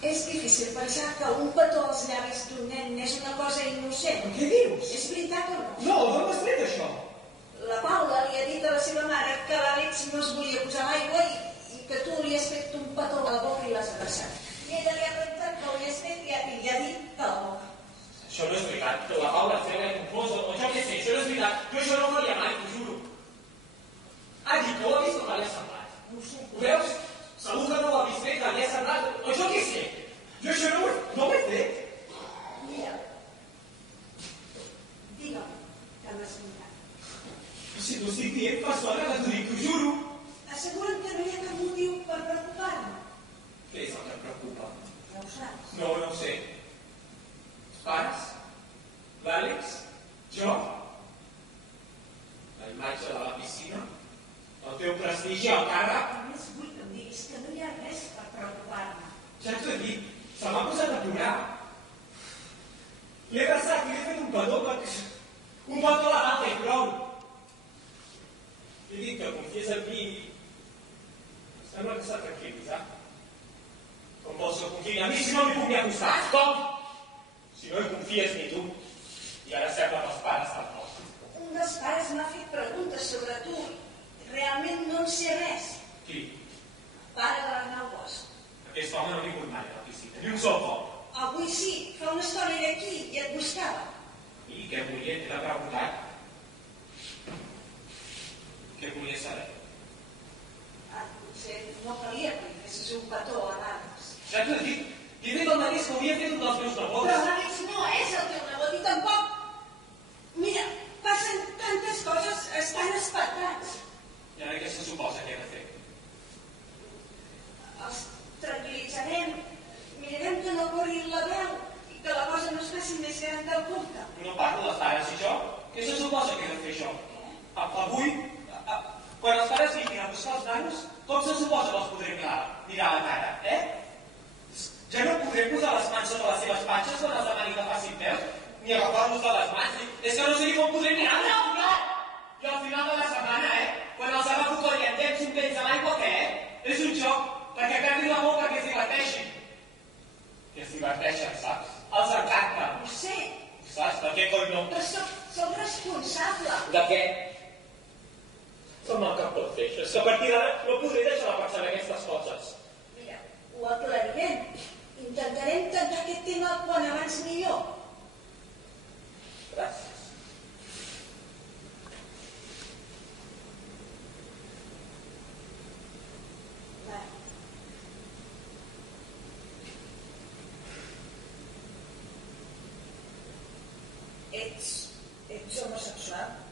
És difícil pensar que un petó als llavis d'un nen és una cosa innocent. Què dius? És veritat o no? No, d'on has tret això? La Paula li ha dit a la seva mare que l'Àlex no es volia posar a l'aigua i que tu li has fet un petó a la boca i l'has abraçat. I ella li ha preguntat que ho havies fet i li ha dit que a la boca. Això no és veritat, que la Paula se l'ha confós, o jo què sé, això no és veritat. Jo això no ho faria mai, t'ho juro. Ha dit que ho ha vist o que li ha semblat? No ho sé. Ho veus? Segur que no ho ha vist bé, que li ha semblat. O jo què sé? Jo això no ho he fet. Mira. Digue'm que m'has mirat. Si t'ho estic dient fa estona que t'ho dic, t'ho juro. Assegura'n que no hi ha cap motiu per preocupar-me. Què és el que em preocupa? Ja ho saps. No ho sé. Els pares? L'Àlex? Jo? La imatge de la piscina? El teu prestigi al càrrec? Només vull que em diguis que no hi ha res per preocupar-me. Ja t'ho he dit, se m'ha posat a plorar. L'he abraçat i li he fet un petó perquè... Un petó a la gata i prou. Li he dit que confiés en mi i... Sembla que s'ha tranquil·litzat. Com vols que confiï en mi si no m'hi puc ni acostar? Com? Si no hi confies ni tu. I ara sembla que els pares tampoc. Un dels pares m'ha fet preguntes sobre tu. Realment no en sé res. Qui? El pare de l'Arnau Bosch. Aquest home no ha vingut mai a la piscina, ni un sol cop. Avui sí, fa una estona era aquí i et buscava. I què volia? T'he preguntat. Què volia saber? Potser no calia que li fessis un petó a l'Àlex. Ja t'ho he dit. Li he fet el mateix que hauria fet un dels meus nebots. Però l'Àlex no és el teu nebot i tampoc. Mira, passen tantes coses, estan espatlats. I ara què se suposa que he de fer? Els tranquil·litzarem, mirarem que no corri la veu i que la cosa no es faci més gran del compte. No parlo dels pares i jo. Què se suposa que he de fer això? Avui, quan els pares vinguin a buscar els nanos, com se suposa que els podré mirar a la cara, Ja no podré posar les mans sota les seves panxes quan els demani que facin peus, ni agafar-los de les mans. És que no sé ni com podré mirar. No! I al final de la setmana, quan els agafo corrientets i un pells a l'aigua, què, És un joc, perquè perdin la por perquè es diverteixin. Que es diverteixen, saps? Els encanta. Ho sé. Saps? De què, coi, no? Però soc responsable. De què? Com el que pot fer això? És que a partir d'ara no podré deixar de pensar en aquestes coses. Mira, ho aclarirem. Intentarem tancar aquest tema quan abans millor. Gràcies. Va. Ets homosexual?